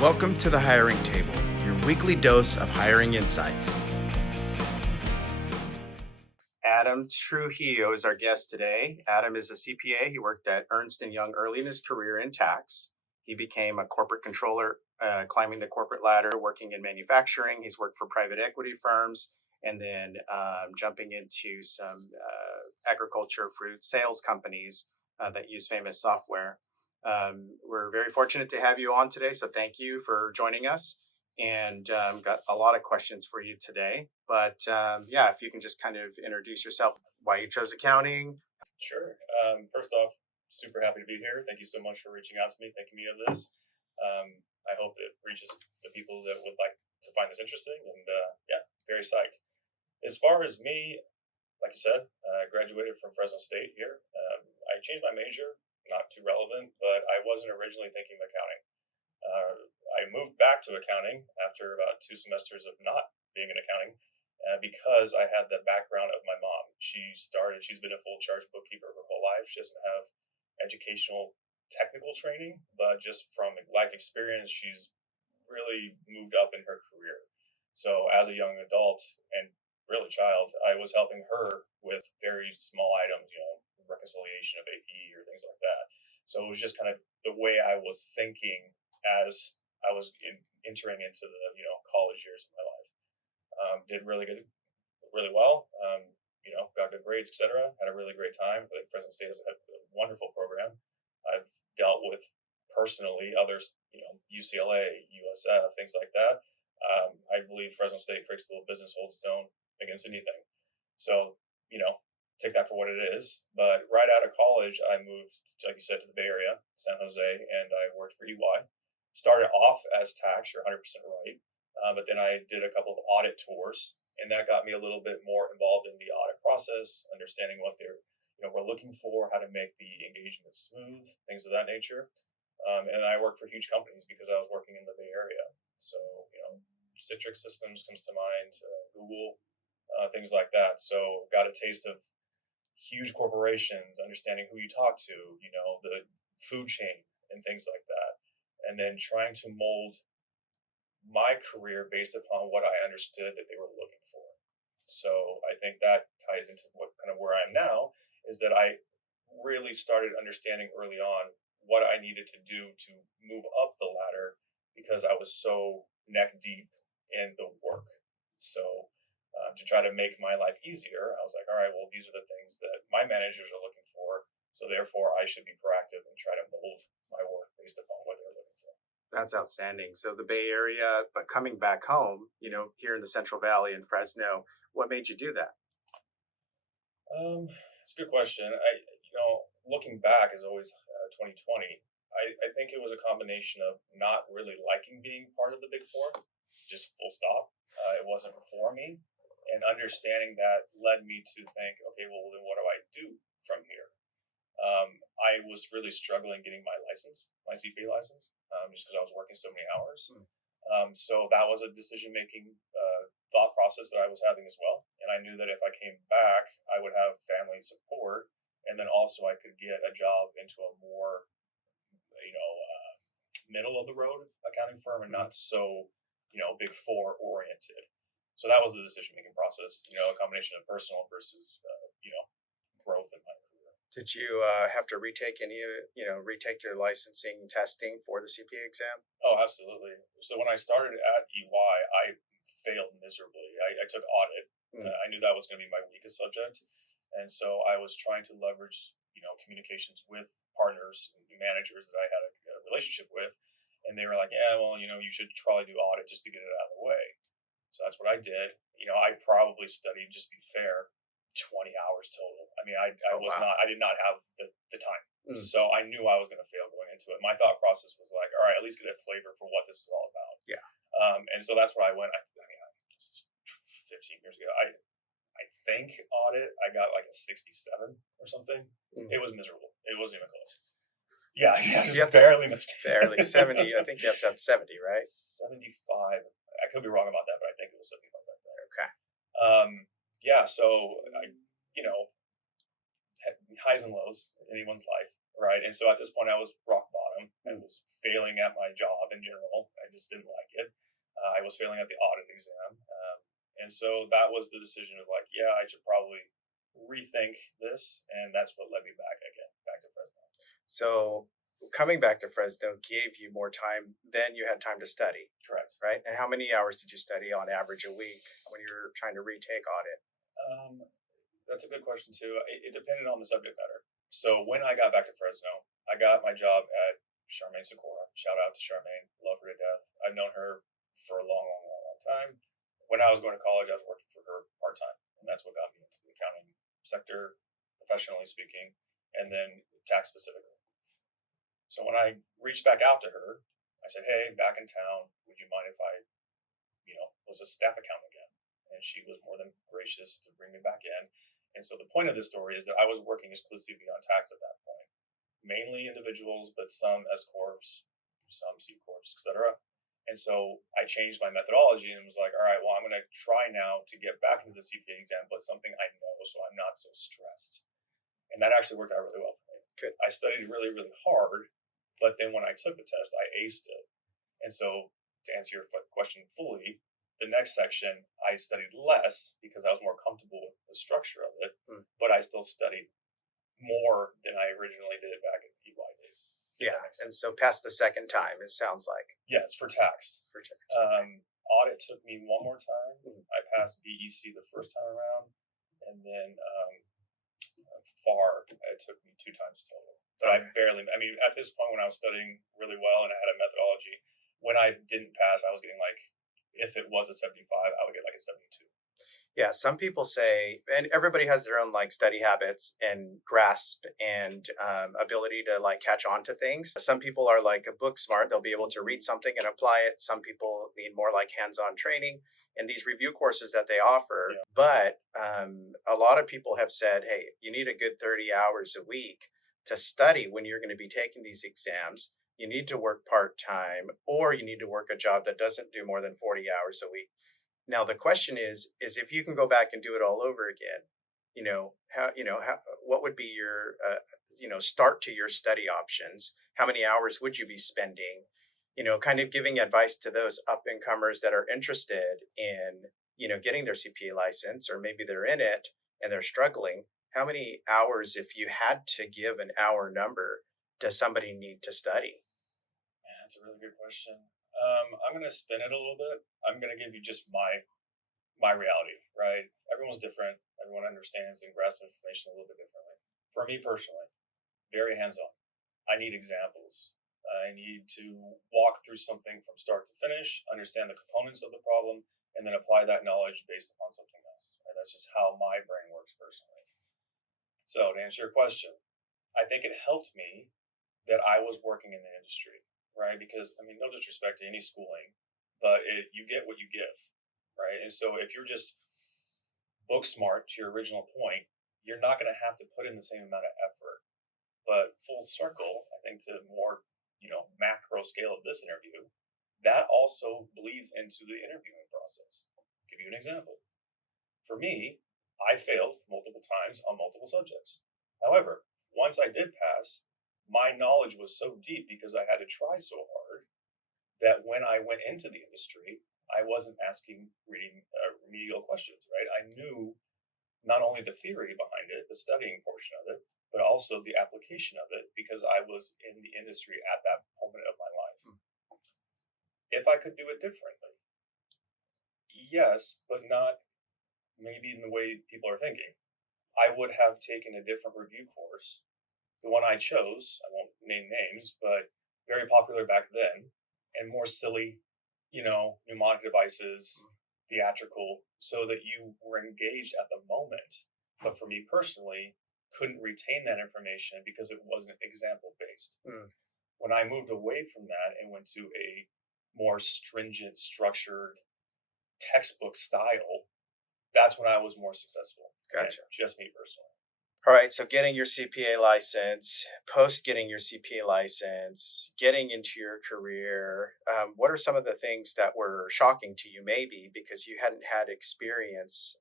Welcome to the Hiring Table, your weekly dose of hiring insights. Adam Trujillo is our guest today. Adam is a CPA. He worked at Ernst & Young early in his career in tax. He became a corporate controller, climbing the corporate ladder, working in manufacturing. He's worked for private equity firms, and then jumping into some agriculture fruit sales companies that use famous software. We're very fortunate to have you on today, so thank you for joining us. And got a lot of questions for you today. But if you can just kind of introduce yourself, why you chose accounting. Sure. First off, super happy to be here. Thank you so much for reaching out to me, thinking me of this. I hope it reaches the people that would like to find this interesting, and very psyched. As far as me, like you said, I graduated from Fresno State here. I changed my major, not too relevant, but I wasn't originally thinking of accounting. I moved back to accounting after about 2 semesters of not being in accounting because I had the background of my mom. She's been a full charge bookkeeper her whole life. She doesn't have educational technical training, but just from life experience, she's really moved up in her career. So as a young adult and really child, I was helping her with very small items, reconciliation of AP or things like that. So it was just kind of the way I was thinking as I was entering into the college years of my life. Did really well. Got good grades, etc. Had a really great time. But Fresno State has a wonderful program. I've dealt with personally others, UCLA, USF, things like that. I believe Fresno State creates a little business, holds its own against anything. So take that for what it is. But right out of college, I moved, like you said, to the Bay Area, San Jose, and I worked for EY. Started off as tax, you're 100% right. But then I did a couple of audit tours, and that got me a little bit more involved in the audit process, understanding what they're, we're looking for, how to make the engagement smooth, things of that nature. And I worked for huge companies because I was working in the Bay Area. So, Citrix Systems comes to mind, Google, things like that. So got a taste of huge corporations, understanding who you talk to, the food chain and things like that. And then trying to mold my career based upon what I understood that they were looking for. So I think that ties into what kind of where I am now, is that I really started understanding early on what I needed to do to move up the ladder because I was so neck deep in the work. So to try to make my life easier, I was like, all right, well, these are the things that my managers are looking for. So therefore, I should be proactive and try to mold my work based upon what they're looking for. That's outstanding. So the Bay Area, but coming back home, here in the Central Valley in Fresno, what made you do that? It's a good question. Looking back is always 2020. I think it was a combination of not really liking being part of the Big Four, just full stop. It wasn't for me. And understanding that led me to think, okay, well, then what do I do from here? I was really struggling getting my license, my CPA license, just because I was working so many hours. So that was a decision-making thought process that I was having as well. And I knew that if I came back, I would have family support. And then also I could get a job into a more, middle of the road accounting firm and not so, Big Four oriented. So that was the decision-making process, a combination of personal versus, growth in my career. Did you have to retake retake your licensing testing for the CPA exam? Oh, absolutely. So when I started at EY, I failed miserably. I took audit. I knew that was going to be my weakest subject. And so I was trying to leverage, communications with partners and managers that I had a relationship with. And they were like, yeah, well, you should probably do audit just to get it out of the way. So that's what I did. I probably studied, just to be fair, 20 hours total. I mean, I did not have the time. So I knew I was going to fail going into it. My thought process was like, all right, at least get a flavor for what this is all about. Yeah. And so that's where I went. I mean, 15 years ago, I think audit, I got like a 67 or something. It was miserable. It wasn't even close. Yeah, I barely missed it. Barely 70. I think you have to have 70, right? 75. I could be wrong about that, but I think it was 75 back then. Okay. So I, had highs and lows in anyone's life, right? And so at this point, I was rock bottom. I was failing at my job in general. I just didn't like it. I was failing at the audit exam. And so that was the decision of like, yeah, I should probably rethink this. And that's what led me back again, back to Fresno. So coming back to Fresno gave you more time. Then you had time to study, Correct. right? And how many hours did you study on average a week when you were trying to retake audit? That's a good question too. It depended on the subject matter. So when I got back to Fresno, I got my job at Charmaine Sikora. Shout out to Charmaine, love her to death. I've known her for a long time. When I was going to college, I was working for her part time, and that's what got me into the accounting sector, professionally speaking, and then tax specifically. So when I reached back out to her, I said, "Hey, back in town, would you mind if I, was a staff accountant again?" And she was more than gracious to bring me back in. And so the point of this story is that I was working exclusively on tax at that point, mainly individuals, but some S corps, some C corps, etc. And so I changed my methodology and was like, all right, well, I'm going to try now to get back into the CPA exam, but something I know so I'm not so stressed. And that actually worked out really well for me. Good. I studied really, really hard, but then when I took the test, I aced it. And so to answer your question fully, the next section, I studied less because I was more comfortable with the structure of it, but I still studied more than I originally did back in EY days. Yeah, and so past the second time, it sounds like. Yes, for tax. For tax. Audit took me one more time. I passed BEC the first time around, and then FAR, it took me 2 times total. But at this point when I was studying really well and I had a methodology, when I didn't pass, I was getting like, if it was a 75, I would get like a 72. Yeah, some people say, and everybody has their own like study habits and grasp and ability to like catch on to things. Some people are like a book smart; they'll be able to read something and apply it. Some people need more like hands-on training and these review courses that they offer. Yeah. But a lot of people have said, hey, you need a good 30 hours a week to study when you're going to be taking these exams. You need to work part-time, or you need to work a job that doesn't do more than 40 hours a week. Now the question is if you can go back and do it all over again, what would be your start to your study options? How many hours would you be spending? Kind of giving advice to those up and comers that are interested in getting their CPA license, or maybe they're in it and they're struggling. How many hours, if you had to give an hour number, does somebody need to study? Man, that's a really good question. I'm going to spin it a little bit. I'm going to give you just my reality, right? Everyone's different. Everyone understands and grasps information a little bit differently. For me personally, very hands-on. I need examples. I need to walk through something from start to finish, understand the components of the problem, and then apply that knowledge based upon something else. Right? That's just how my brain works personally. So to answer your question, I think it helped me that I was working in the industry. Right? Because, no disrespect to any schooling, but you get what you give, right? And so if you're just book smart, to your original point, you're not going to have to put in the same amount of effort. But full circle, I think to more, macro scale of this interview, that also bleeds into the interviewing process. I'll give you an example. For me, I failed multiple times on multiple subjects. However, once I did pass, my knowledge was so deep because I had to try so hard that when I went into the industry, I wasn't asking remedial questions, right? I knew not only the theory behind it, the studying portion of it, but also the application of it because I was in the industry at that moment of my life. If I could do it differently, yes, but not maybe in the way people are thinking. I would have taken a different review course. The one I chose, I won't name names, but very popular back then, and more silly, mnemonic devices, theatrical, so that you were engaged at the moment. But for me personally, couldn't retain that information because it wasn't example based. When I moved away from that and went to a more stringent, structured textbook style, that's when I was more successful. Gotcha. Just me personally. All right, so getting your CPA license, post getting your CPA license, getting into your career, what are some of the things that were shocking to you maybe because you hadn't had experience?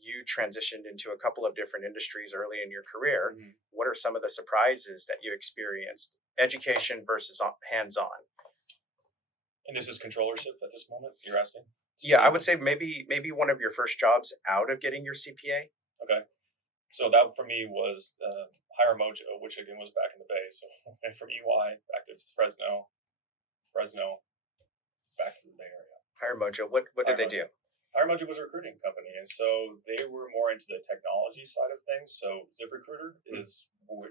You transitioned into a couple of different industries early in your career. What are some of the surprises that you experienced? education versus hands-on. And this is controllership at this moment, you're asking? Yeah, I would say maybe one of your first jobs out of getting your CPA. Okay. So that for me was Hire Mojo, which again was back in the Bay. So went from EY back to Fresno, back to the Bay Area. Hire Mojo. What did they do? Hire Mojo was a recruiting company, and so they were more into the technology side of things. So ZipRecruiter is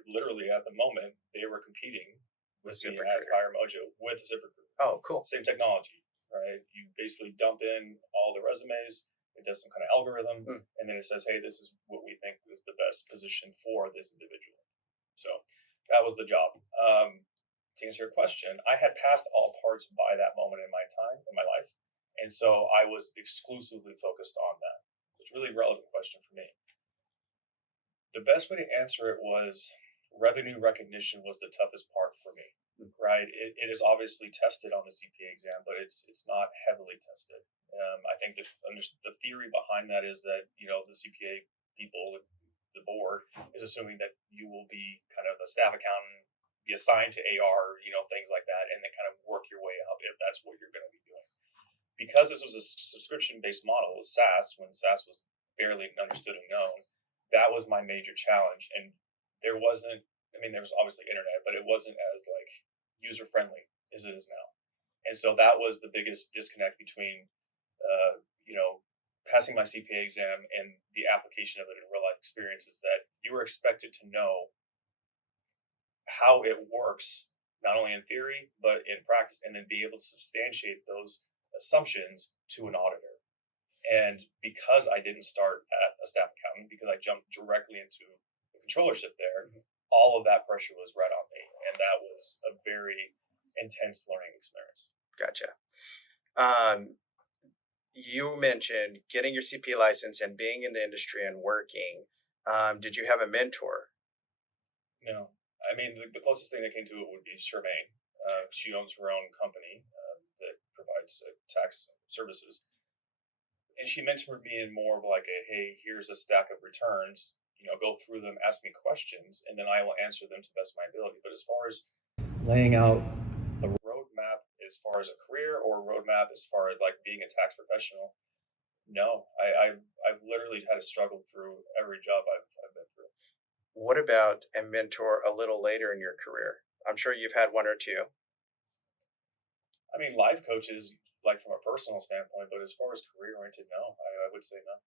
literally at the moment they were competing with Hire Mojo with ZipRecruiter. Oh, cool. Same technology, right? You basically dump in all the resumes. It does some kind of algorithm, and then it says, "Hey, this is what we think is the best position for this individual." So that was the job. To answer your question, I had passed all parts by that moment in my life. And so I was exclusively focused on that. It's a really relevant question for me. The best way to answer it was revenue recognition was the toughest part for me, right? It is obviously tested on the CPA exam, but it's not heavily tested. I think that the theory behind that is that, the CPA people, the board, is assuming that you will be kind of a staff accountant, be assigned to AR, things like that, and then kind of work your way up if that's what you're going to be doing. Because this was a subscription-based model, it was SaaS, when SaaS was barely understood and known, that was my major challenge. And there was obviously internet, but it wasn't as user-friendly as it is now. And so that was the biggest disconnect between, passing my CPA exam and the application of it in real life experience, is that you were expected to know how it works, not only in theory, but in practice, and then be able to substantiate those assumptions to an auditor. And because I didn't start at a staff accountant, because I jumped directly into the controllership there, all of that pressure was right on me. And that was a very intense learning experience. Gotcha. You mentioned getting your CPA license and being in the industry and working. Did you have a mentor? No. I mean, the closest thing that came to it would be Charmaine. She owns her own company that provides tax services. And she mentored me in more of hey, here's a stack of returns, go through them, ask me questions, and then I will answer them to the best of my ability. But as far as laying out a roadmap as far as a career, or a roadmap as far as being a tax professional, no. I've literally had to struggle through every job I've been through. What about a mentor a little later in your career? I'm sure you've had one or two. I mean, life coaches, from a personal standpoint, but as far as career-oriented, no, I would say no.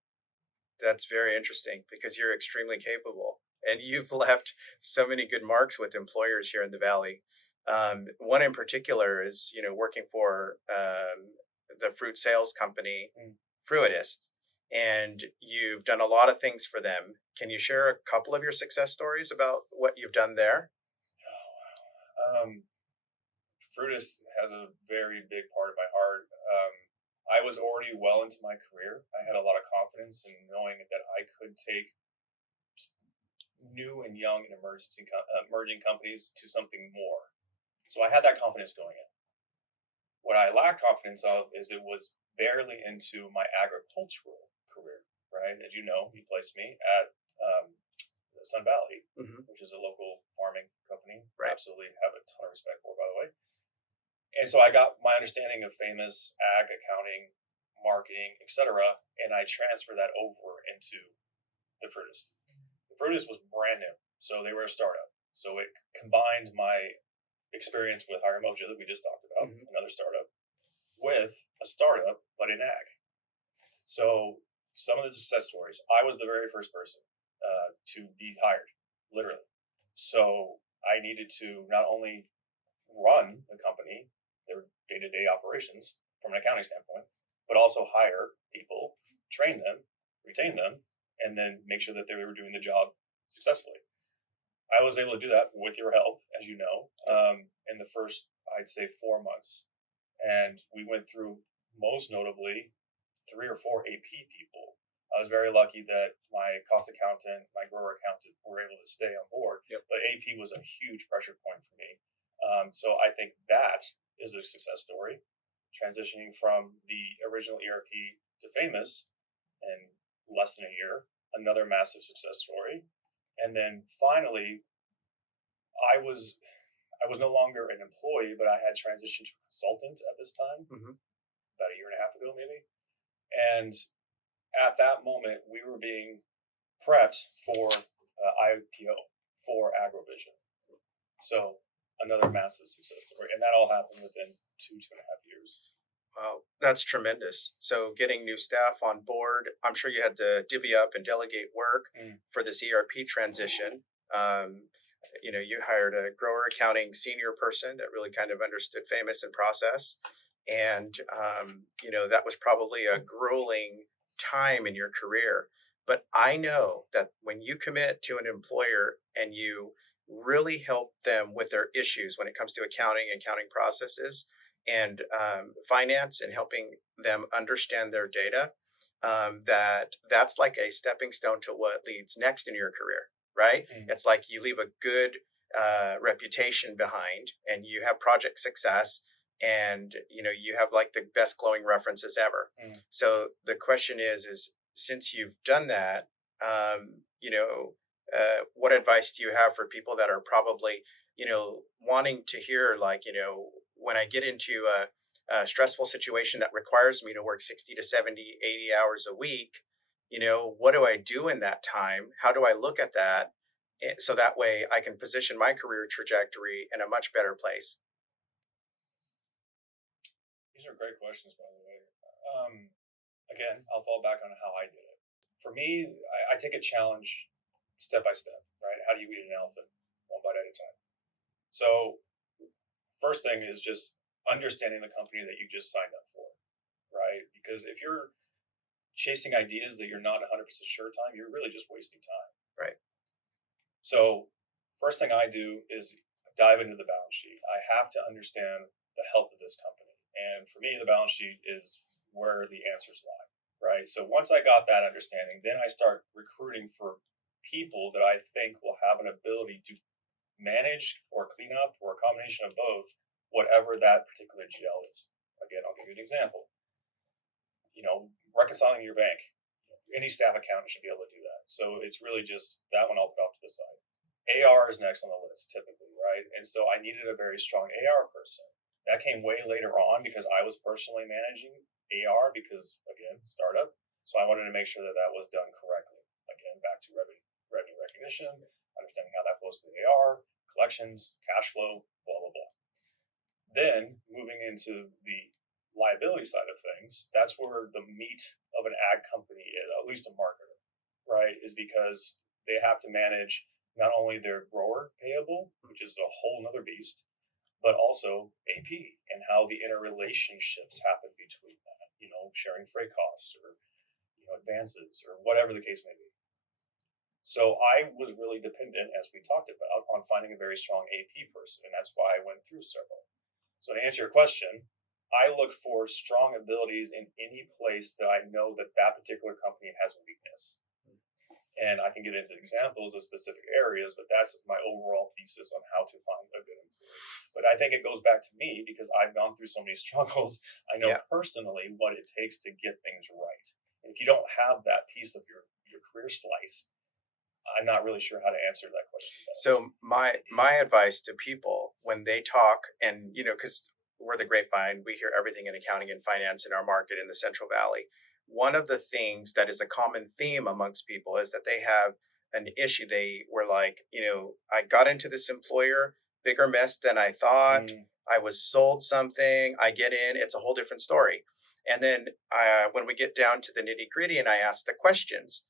That's very interesting, because you're extremely capable and you've left so many good marks with employers here in the Valley. One in particular is, working for the fruit sales company, Fruitist, and you've done a lot of things for them. Can you share a couple of your success stories about what you've done there? Oh, wow. Fruitist has a very big part of my heart. I was already well into my career. I had a lot of confidence in knowing that I could take new and young and emerging companies to something more. So I had that confidence going in. What I lacked confidence of is it was barely into my agricultural career, right? As you know, you placed me at Sun Valley, which is a local farming company. Right. Absolutely have a ton of respect for, by the way. And so I got my understanding of famous ag, accounting, marketing, etc., and I transferred that over into the Fruitist. The Fruitist was brand new, so they were a startup. So it combined my experience with Hire Mojo that we just talked about, another startup, with a startup, but in ag. So some of the success stories, I was the very first person to be hired, literally. So I needed to not only run the company, their day-to-day operations from an accounting standpoint, but also hire people, train them, retain them, and then make sure that they were doing the job successfully. I was able to do that with your help, as you know, in the first, I'd say, 4 months. And we went through, most notably, 3 or 4 AP people. I was very lucky that my cost accountant, my grower accountant were able to stay on board. Yep. But AP was a huge pressure point for me. So I think that is a success story. Transitioning from the original ERP to Famous in less than a year, another massive success story. And then finally, I was I was no longer an employee, but I had transitioned to a consultant at this time, Mm-hmm. about a year and a half ago, maybe. And at that moment, we were being prepped for IPO for Agrovision. So another massive success story, and that all happened within 2.5 years. Wow, that's tremendous. So getting new staff on board, I'm sure you had to divvy up and delegate work for this ERP transition. Um, you hired a grower accounting senior person that really kind of understood famous and process. And, that was probably a grueling time in your career. But I know that when you commit to an employer and you really help them with their issues when it comes to accounting processes, and finance and helping them understand their data, that's like a stepping stone to what leads next in your career, right? It's like you leave a good reputation behind and you have project success, and you have like the best glowing references ever. So the question is since you've done that, what advice do you have for people that are probably wanting to hear, like, when I get into a stressful situation that requires me to work 60 to 70, 80 hours a week, what do I do in that time? How do I look at that? So that way I can position my career trajectory in a much better place. These are great questions, by the way. Again, I'll fall back on how I did it. For me, I take a challenge step by step, right? How do you eat an elephant? One bite at a time. So, first thing is just understanding the company that you just signed up for, right? Because if you're chasing ideas that you're not 100% sure time, you're really just wasting time. Right. So, first thing I do is dive into the balance sheet. I have to understand the health of this company. And for me, the balance sheet is where the answers lie, right? So once I got that understanding, then I start recruiting for people that I think will have an ability to manage or clean up, or a combination of both, whatever that particular GL is. Again, I'll give you an example. Reconciling your bank. Any staff accountant should be able to do that. So it's really just that one I'll put off to the side. AR is next on the list, typically, right? And so I needed a very strong AR person. That came way later on because I was personally managing AR because, again, startup. So I wanted to make sure that that was done correctly. Again, back to revenue recognition, understanding how that flows through AR, collections, cash flow, blah, blah, blah. Then moving into the liability side of things, that's where the meat of an ag company is, at least a marketer, right? Is because they have to manage not only their grower payable, which is a whole nother beast, but also AP and how the interrelationships happen between that, sharing freight costs or, advances or whatever the case may be. So I was really dependent, as we talked about, on finding a very strong AP person. And that's why I went through several. So to answer your question, I look for strong abilities in any place that I know that particular company has a weakness. And I can get into examples of specific areas, but that's my overall thesis on how to find a good employee. But I think it goes back to me because I've gone through so many struggles. I know personally what it takes to get things right. And if you don't have that piece of your career slice, I'm not really sure how to answer that question. So my advice to people when they talk, and because we're the grapevine, we hear everything in accounting and finance in our market in the Central Valley. One of the things that is a common theme amongst people is that they have an issue. They were like, I got into this employer, bigger mess than I thought. I was sold something. I get in, it's a whole different story. And then when we get down to the nitty gritty and I ask the questions,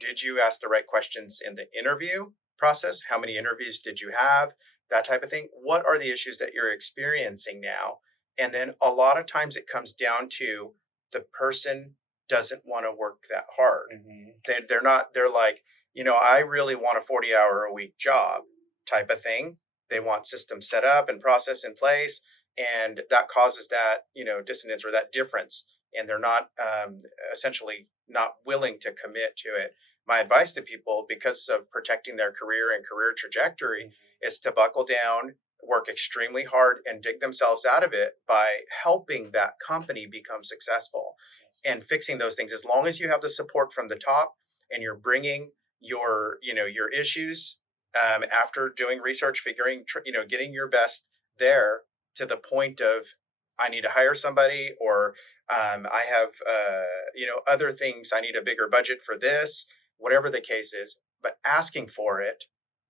did you ask the right questions in the interview process? How many interviews did you have? That type of thing. What are the issues that you're experiencing now? And then a lot of times it comes down to the person doesn't want to work that hard. They're like, I really want a 40-hour a week job type of thing. They want systems set up and process in place. And that causes that, dissonance or that difference. And they're not essentially not willing to commit to it. My advice to people, because of protecting their career and career trajectory, is to buckle down, work extremely hard, and dig themselves out of it by helping that company become successful and fixing those things. As long as you have the support from the top and you're bringing your issues after doing research, figuring, getting your best there to the point of, I need to hire somebody, or I have, other things. I need a bigger budget for this, whatever the case is, but asking for it.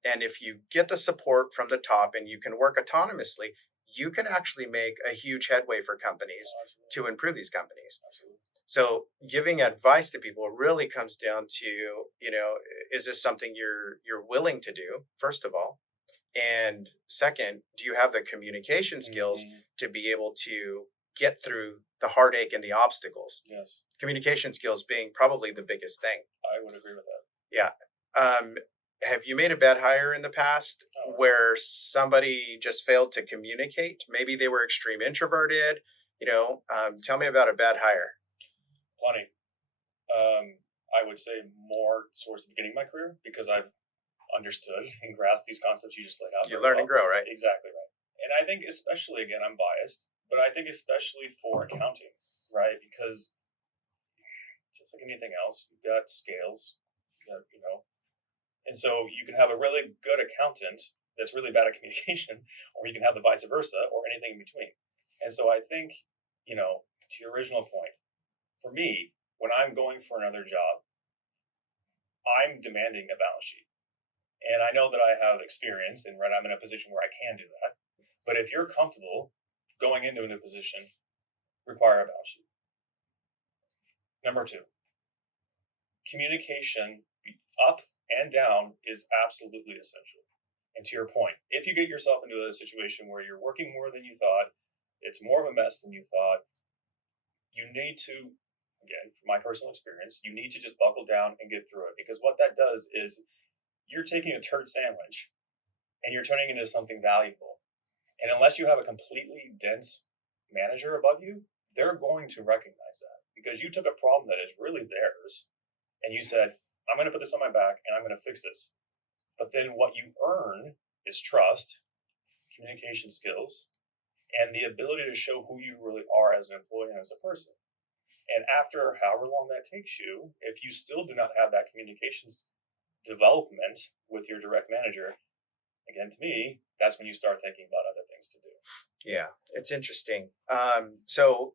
And if you get the support from the top and you can work autonomously, you can actually make a huge headway for companies to improve these companies. Absolutely. So giving advice to people really comes down to, is this something you're willing to do, first of all? And second, do you have the communication skills to be able to get through the heartache and the obstacles? Yes. Communication skills being probably the biggest thing. I would agree with that. Yeah. Have you made a bad hire in the past where somebody just failed to communicate? Maybe they were extreme introverted. Tell me about a bad hire. Plenty. I would say more towards the beginning of my career, because I've understood and grasped these concepts you just laid out. You learn and grow, right? Exactly right. And I think especially, again, I'm biased, but I think especially for accounting, right? Because just like anything else, you've got scales, and so you can have a really good accountant that's really bad at communication, or you can have the vice versa, or anything in between. And so I think, to your original point, for me, when I'm going for another job, I'm demanding a balance sheet. And I know that I have experience and I'm in a position where I can do that. But if you're comfortable going into a new position, require a balance sheet. Number 2, communication up and down is absolutely essential. And to your point, if you get yourself into a situation where you're working more than you thought, it's more of a mess than you thought, you need to, again, from my personal experience, you need to just buckle down and get through it. Because what that does is you're taking a turd sandwich and you're turning it into something valuable. And unless you have a completely dense manager above you, they're going to recognize that, because you took a problem that is really theirs and you said, I'm going to put this on my back and I'm going to fix this. But then what you earn is trust, communication skills, and the ability to show who you really are as an employee and as a person. And after however long that takes you, if you still do not have that communications development with your direct manager, again, to me, that's when you start thinking about other things to do. Yeah, it's interesting. So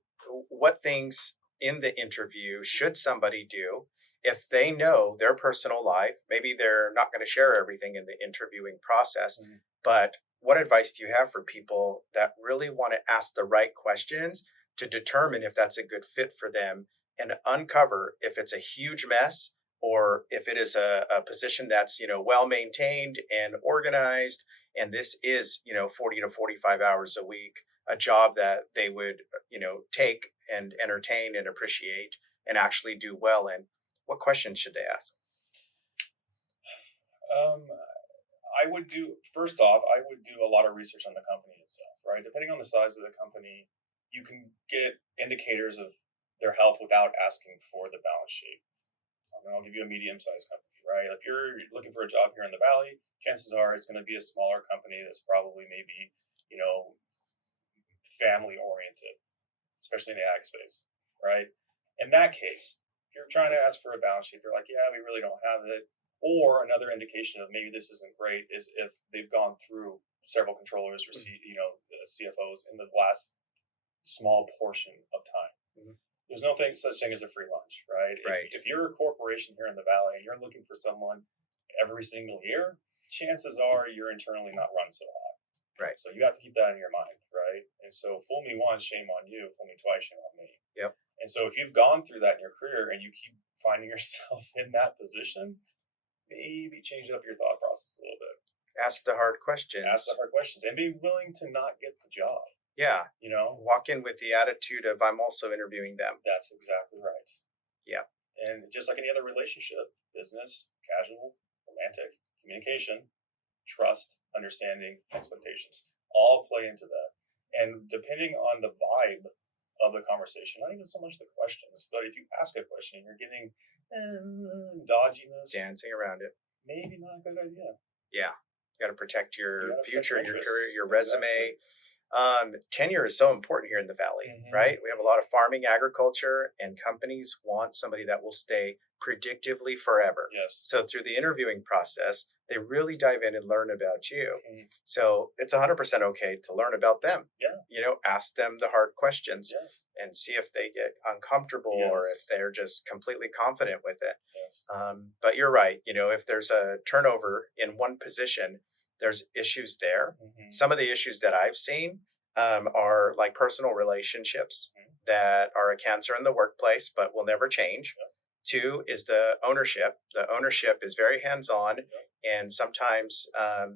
what things in the interview should somebody do if they know their personal life? Maybe they're not going to share everything in the interviewing process, but what advice do you have for people that really want to ask the right questions to determine if that's a good fit for them, and uncover if it's a huge mess or if it is a position that's, well maintained and organized, and this is, 40 to 45 hours a week, a job that they would, take and entertain and appreciate and actually do well in? What questions should they ask? First off, I would do a lot of research on the company itself, right? Depending on the size of the company, you can get indicators of their health without asking for the balance sheet. I'll give you a medium-sized company, right? If you're looking for a job here in the Valley, chances are it's going to be a smaller company that's probably maybe, family-oriented, especially in the ag space, right? In that case, if you're trying to ask for a balance sheet, they're like, yeah, we really don't have it. Or another indication of maybe this isn't great is if they've gone through several controllers or CFOs in the last small portion of time. There's no such thing as a free lunch, right? Right. If you're a corporation here in the Valley and you're looking for someone every single year, chances are you're internally not run so hot. Right. So you have to keep that in your mind, right? And so fool me once, shame on you. Fool me twice, shame on me. Yep. And so if you've gone through that in your career and you keep finding yourself in that position, maybe change up your thought process a little bit. Ask the hard questions. And be willing to not get the job. Yeah. Walk in with the attitude of, I'm also interviewing them. That's exactly right. Yeah. And just like any other relationship, business, casual, romantic, communication, trust, understanding, expectations, all play into that. And depending on the vibe of the conversation, not even so much the questions, but if you ask a question and you're getting dodginess, dancing around it, maybe not a good idea. Yeah. You got to protect your future, your career, your Exactly. resume. Tenure is so important here in the Valley, right? We have a lot of farming, agriculture, and companies want somebody that will stay predictively forever. Yes. So through the interviewing process, They really dive in and learn about you. Mhm. So it's 100% okay to learn about them. Yeah. Ask them the hard questions Yes. and see if they get uncomfortable or if Yes. they're just completely confident with it. Yes. But you're right. If there's a turnover in one position, there's issues there. Mm-hmm. Some of the issues that I've seen are like personal relationships Mm-hmm. that are a cancer in the workplace, but will never change. Yep. Two is the ownership. The ownership is very hands on, Yep. and sometimes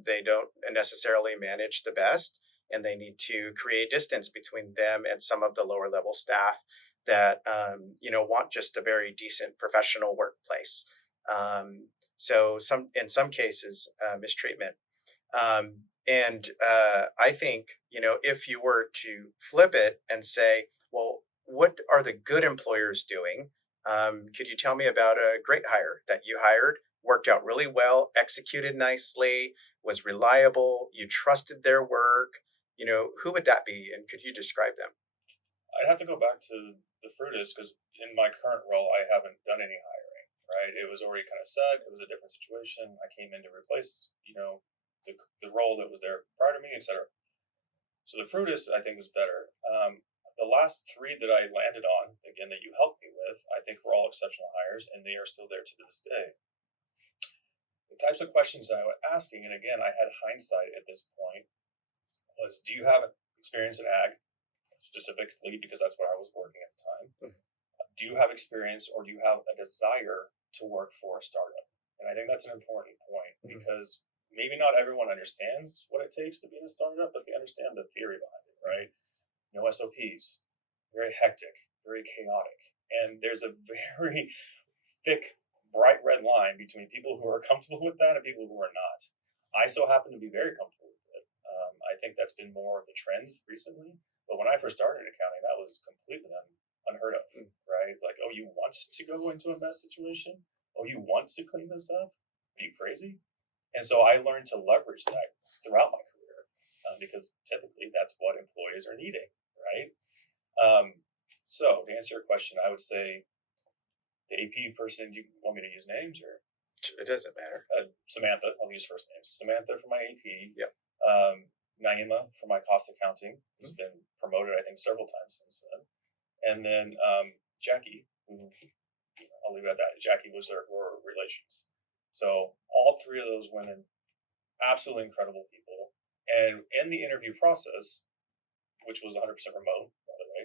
they don't necessarily manage the best, and they need to create distance between them and some of the lower level staff that want just a very decent professional workplace. So in some cases, mistreatment. And I think, if you were to flip it and say, well, what are the good employers doing? Could you tell me about a great hire that you hired, worked out really well, executed nicely, was reliable, you trusted their work? Who would that be? And could you describe them? I'd have to go back to the Fruitus because in my current role, I haven't done any hiring. Right, it was already kind of set. It was a different situation. I came in to replace, the role that was there prior to me, etc. So the Fruitus, I think, was better. The last three that I landed on, again, that you helped me with, I think were all exceptional hires, and they are still there to this day. The types of questions that I was asking, and again, I had hindsight at this point, was do you have experience in ag, specifically because that's where I was working at the time? Do you have experience or do you have a desire to work for a startup? And I think that's an important point because maybe not everyone understands what it takes to be in a startup, but they understand the theory behind it, right? No SOPs, very hectic, very chaotic. And there's a very thick, bright red line between people who are comfortable with that and people who are not. I so happen to be very comfortable with it. I think that's been more of the trend recently. But when I first started accounting, that was completely unheard of, right? Like, oh, you want to go into a mess situation? Oh, you want to clean this up? Are you crazy? And so I learned to leverage that throughout my career because typically that's what employees are needing, right? So to answer your question, I would say the AP person. Do you want me to use names or? It doesn't matter. Samantha, I'll use first names. Samantha for my AP. Yep. Naima for my cost accounting, who's been promoted, I think, several times since then. And then Jackie, who I'll leave it at that. Jackie was our relations. So all three of those women, absolutely incredible people. And in the interview process, which was 100% remote, by the way,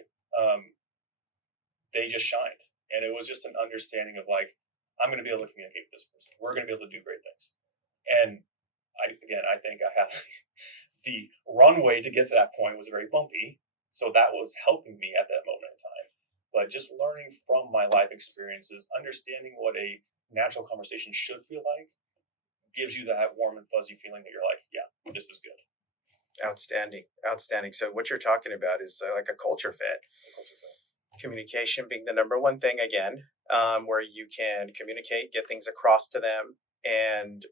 they just shined. And it was just an understanding of like, I'm going to be able to communicate with this person. We're going to be able to do great things. And I think I have the runway to get to that point was very bumpy. So that was helping me at that moment in time. But just learning from my life experiences, understanding what a natural conversation should feel like, gives you that warm and fuzzy feeling that you're like, yeah, this is good. Outstanding. So what you're talking about is like a culture fit. Communication being the number one thing again, where you can communicate, get things across to them. And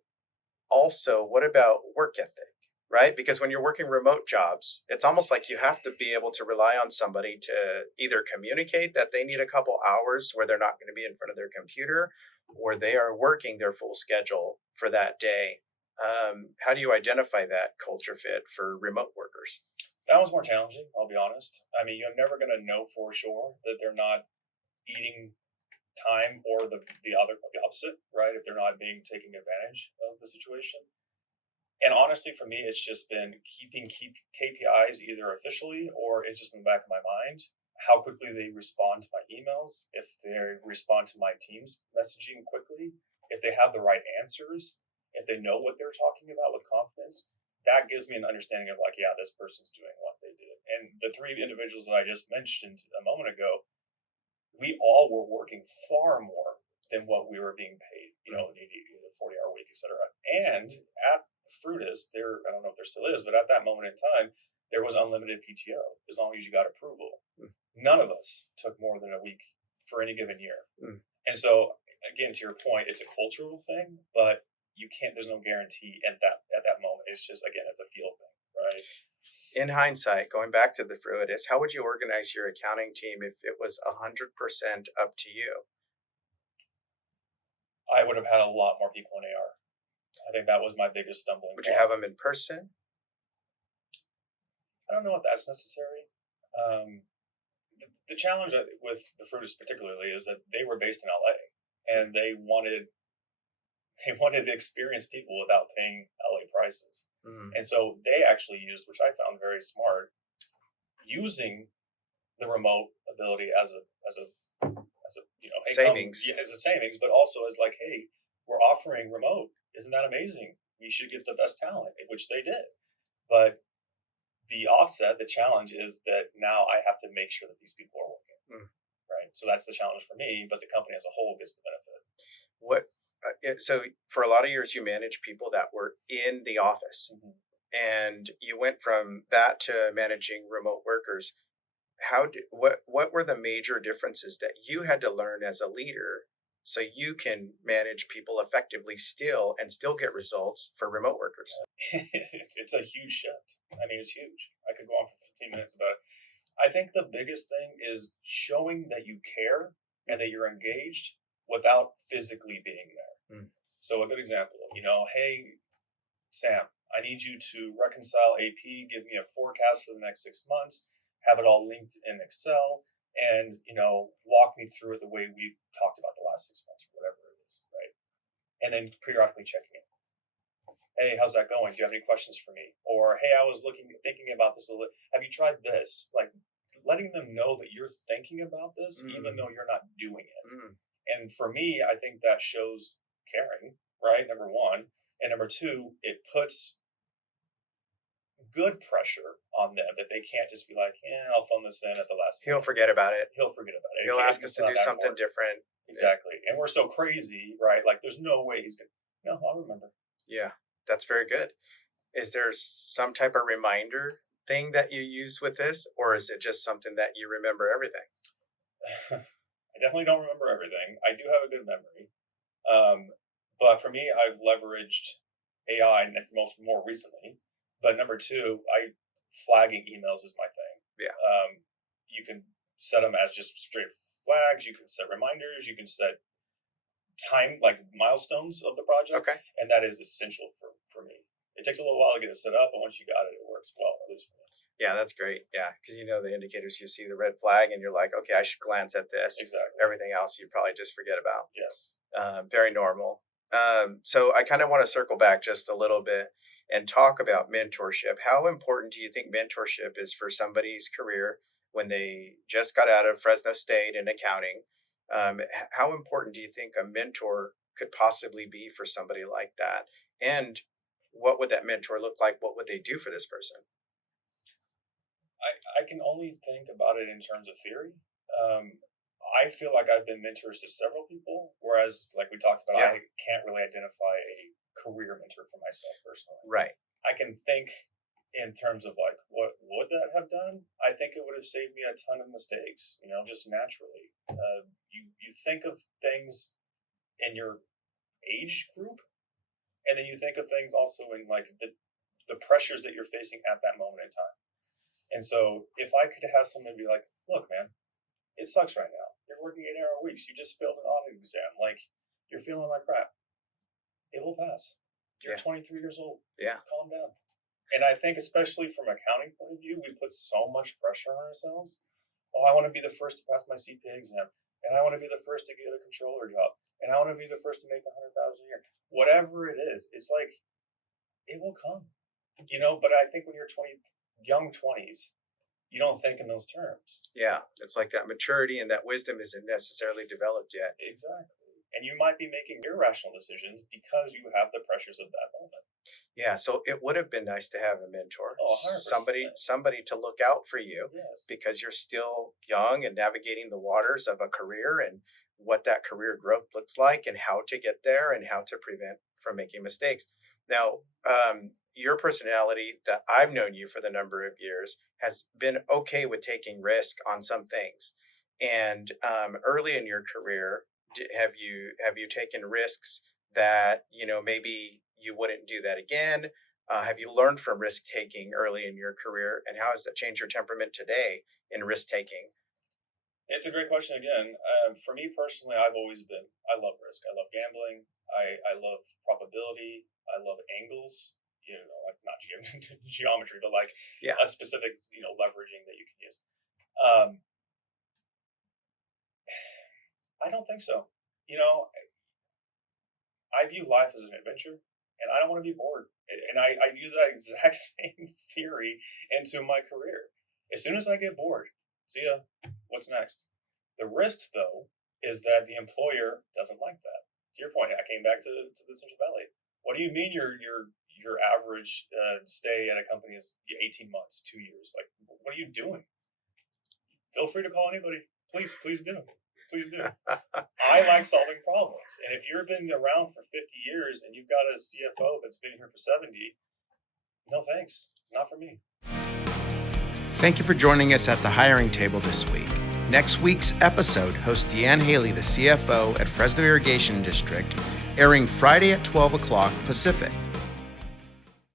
also, what about work ethic? Right? Because when you're working remote jobs, it's almost like you have to be able to rely on somebody to either communicate that they need a couple hours where they're not going to be in front of their computer, or they are working their full schedule for that day. How do you identify that culture fit for remote workers? That was more challenging, I'll be honest. I mean, you're never going to know for sure that they're not eating time or the opposite, right? If they're not being taking advantage of the situation. And honestly, for me, it's just been keeping KPIs either officially or it's just in the back of my mind. How quickly they respond to my emails, if they respond to my team's messaging quickly, if they have the right answers, if they know what they're talking about with confidence, that gives me an understanding of like, yeah, this person's doing what they did. And the three individuals that I just mentioned a moment ago, we all were working far more than what we were being paid, the 40-hour week, et cetera. And at Fruitus, I don't know if there still is, but at that moment in time, there was unlimited PTO as long as you got approval. None of us took more than a week for any given year. And so, again, to your point, it's a cultural thing, but there's no guarantee at that moment. It's just, again, it's a feel thing, right? In hindsight, going back to the Fruitus, how would you organize your accounting team if it was 100% up to you? I would have had a lot more people in AR. I think that was my biggest stumbling Would you block. have them in person? I don't know if that's necessary. The challenge with the Fruiters particularly is that they were based in LA, and they wanted to experience people without paying LA prices. Mm. And so they actually used, which I found very smart, using the remote ability as a hey, Savings. yeah, as a savings, but also as like, hey, we're offering remote. Isn't that amazing? We should get the best talent, which they did. But the offset, the challenge is that now I have to make sure that these people are working. Mm. Right. So that's the challenge for me, but the company as a whole gets the benefit. So for a lot of years, you managed people that were in the office, Mm-hmm. and you went from that to managing remote workers. What were the major differences that you had to learn as a leader so you can manage people effectively still and still get results for remote workers? It's a huge shift. I mean, it's huge. I could go on for 15 minutes about it. I think the biggest thing is showing that you care and that you're engaged without physically being there. Mm. So a good example, hey, Sam, I need you to reconcile AP, give me a forecast for the next 6 months, have it all linked in Excel, and walk me through it the way we've talked about the last 6 months or whatever it is, right? And then periodically checking in. Hey, how's that going? Do you have any questions for me? Or hey, I was thinking about this a little bit. Have you tried this? Like letting them know that you're thinking about this, even though you're not doing it. Mm. And for me, I think that shows caring, right? Number one. And number two, it puts good pressure on them that they can't just be like, I'll phone this in at the last He'll minute. forget about it. He'll forget about it. He'll ask us to do something different. Exactly. And we're so crazy, right? Like there's no way he's going to, no, I'll remember. Yeah, that's very good. Is there some type of reminder thing that you use with this, or is it just something that you remember everything? I definitely don't remember everything. I do have a good memory. But for me, I've leveraged AI more recently. But number two, flagging emails is my thing. Yeah. You can set them as just straight flags. You can set reminders. You can set time, like milestones of the project. Okay. And that is essential for me. It takes a little while to get it set up, but once you got it, it works well, at least for me. Yeah, that's great. Yeah, because the indicators, you see the red flag and you're like, okay, I should glance at this. Exactly. Everything else you probably just forget about. Yes. Very normal. So I kind of want to circle back just a little bit and talk about mentorship. How important do you think mentorship is for somebody's career when they just got out of Fresno State in accounting? How important do you think a mentor could possibly be for somebody like that? And what would that mentor look like? What would they do for this person? I can only think about it in terms of theory. I feel like I've been mentors to several people, whereas, like we talked about, Yeah. I can't really identify a career mentor for myself personally. Right. I can think in terms of like, what would that have done? I think it would have saved me a ton of mistakes, just naturally. You think of things in your age group, and then you think of things also in like the pressures that you're facing at that moment in time. And so if I could have someone be like, look, man, it sucks right now. You're working 8-hour weeks. You just failed an audit exam. Like, you're feeling like crap. It will pass. You're 23 years old. Yeah. Calm down. And I think, especially from an accounting point of view, we put so much pressure on ourselves. Oh, I want to be the first to pass my CPA exam. And I want to be the first to get a controller job. And I want to be the first to make $100,000 a year. Whatever it is, it's like, it will come. But I think when you're young 20s, you don't think in those terms. Yeah, it's like that maturity and that wisdom isn't necessarily developed yet. Exactly. And you might be making irrational decisions because you have the pressures of that moment. Yeah, so it would have been nice to have a mentor, Oh, 100%. somebody to look out for you, Yes. because you're still young and navigating the waters of a career and what that career growth looks like and how to get there and how to prevent from making mistakes. Now, your personality that I've known you for the number of years has been okay with taking risk on some things. And early in your career, have you taken risks that maybe you wouldn't do that again? Have you learned from risk taking early in your career, and how has that changed your temperament today in risk taking? It's a great question again. For me personally, I love risk. I love gambling. I love probability. I love angles, like not geometry, but like Yeah. a specific, leveraging that you can use. I don't think so. I view life as an adventure, and I don't want to be bored. And I use that exact same theory into my career. As soon as I get bored, see ya, what's next? The risk, though, is that the employer doesn't like that. To your point, I came back to the Central Valley. What do you mean your average stay at a company is 18 months, 2 years? Like, what are you doing? Feel free to call anybody. Please do. Please do. I like solving problems. And if you've been around for 50 years and you've got a CFO that's been here for 70, no thanks. Not for me. Thank you for joining us at the hiring table this week. Next week's episode hosts Deanne Haley, the CFO at Fresno Irrigation District, airing Friday at 12 o'clock Pacific.